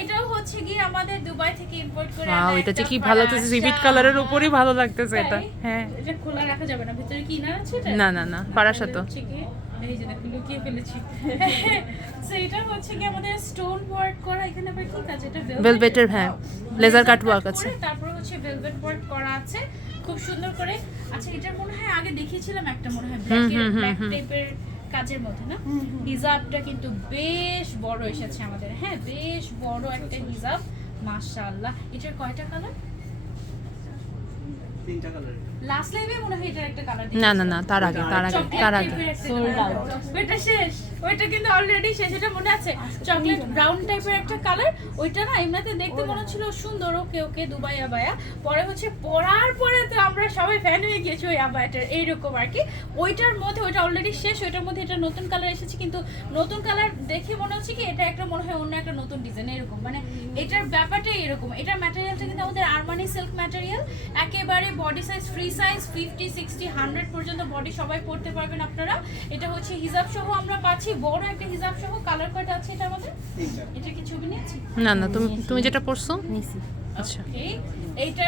এটাও হচ্ছে কি আমাদের দুবাই থেকে ইম্পোর্ট করে আনা এটা যে কি ভালো লাগতেছে। সিভিট কালারের উপরই ভালো লাগতেছে এটা হ্যাঁ এটা খোলা রাখা যাবে না ভিতরে কি ইনার আছে এটা? না, না, না, ফরাসা তো। এই যে দেখো লুকিয়ে ফেলেছি সো এটা হচ্ছে কি আমাদের স্টোন ওয়ার্ক করা এখানে আবার কি কাজ এটা Velvet-এর, হ্যাঁ, laser cut work আছে। তারপর হচ্ছে ভেলভেট ওয়ার্ক করা আছে খুব সুন্দর করে আচ্ছা এটার মনে হয় আগে দেখিয়েছিলাম একটা মনে হয় ব্ল্যাক। টাইপের কাজের মধ্যে না? হিজাবটা কিন্তু বেশ বড় এসেছে আমাদের। হ্যাঁ বেশ বড় একটা হিজাব মাশাআল্লাহ। এটার কয়টা কালার তিনটা কালার লাস্ট লাইভে মনে হয় এটার একটা কালার না না না তার আগে তার আগে তার আগে। সোল্ড আউট ওইটা শেষ। ওইটা কিন্তু অলরেডি শেষ। এটা মনে আছে? চকলেট ব্রাউন টাইপের একটা কালার ওইটা না এমনিতে দেখতে মনে হচ্ছিল সুন্দর। ওকে ওকে দুবাই আবায়া। পরে হচ্ছে পরার পরে তো আমরা সবাই ফ্যান হয়ে গেছি ওই আবায়াটার। এইরকম আর কি। ওইটার মধ্যে ওইটা অলরেডি শেষ। ওইটার মধ্যে এটা নতুন কালার এসেছে। কিন্তু নতুন কালার দেখে মনে হচ্ছে কি এটা একটা মনে হয় অন্য একটা নতুন ডিজাইন এরকম। মানে এটার ব্যাপারটাই এরকম। এটার ম্যাটেরিয়ালটা কিন্তু আমাদের আরমানি সিল্ক ম্যাটেরিয়াল একেবারে body size free size fifty sixty hundred পর্যন্ত বডি সবাই পড়তে পারবেন আপনারা। এটা হচ্ছে হিজাব সহ আমরা পাচ্ছি। বড় একটা হিজাব সহ কালার কয়টা আছে এটা আমাদের? এটা কি ছবি নিয়েছি? না না তুমি তুমি যেটা পড়ছো? আচ্ছা। এই এইটা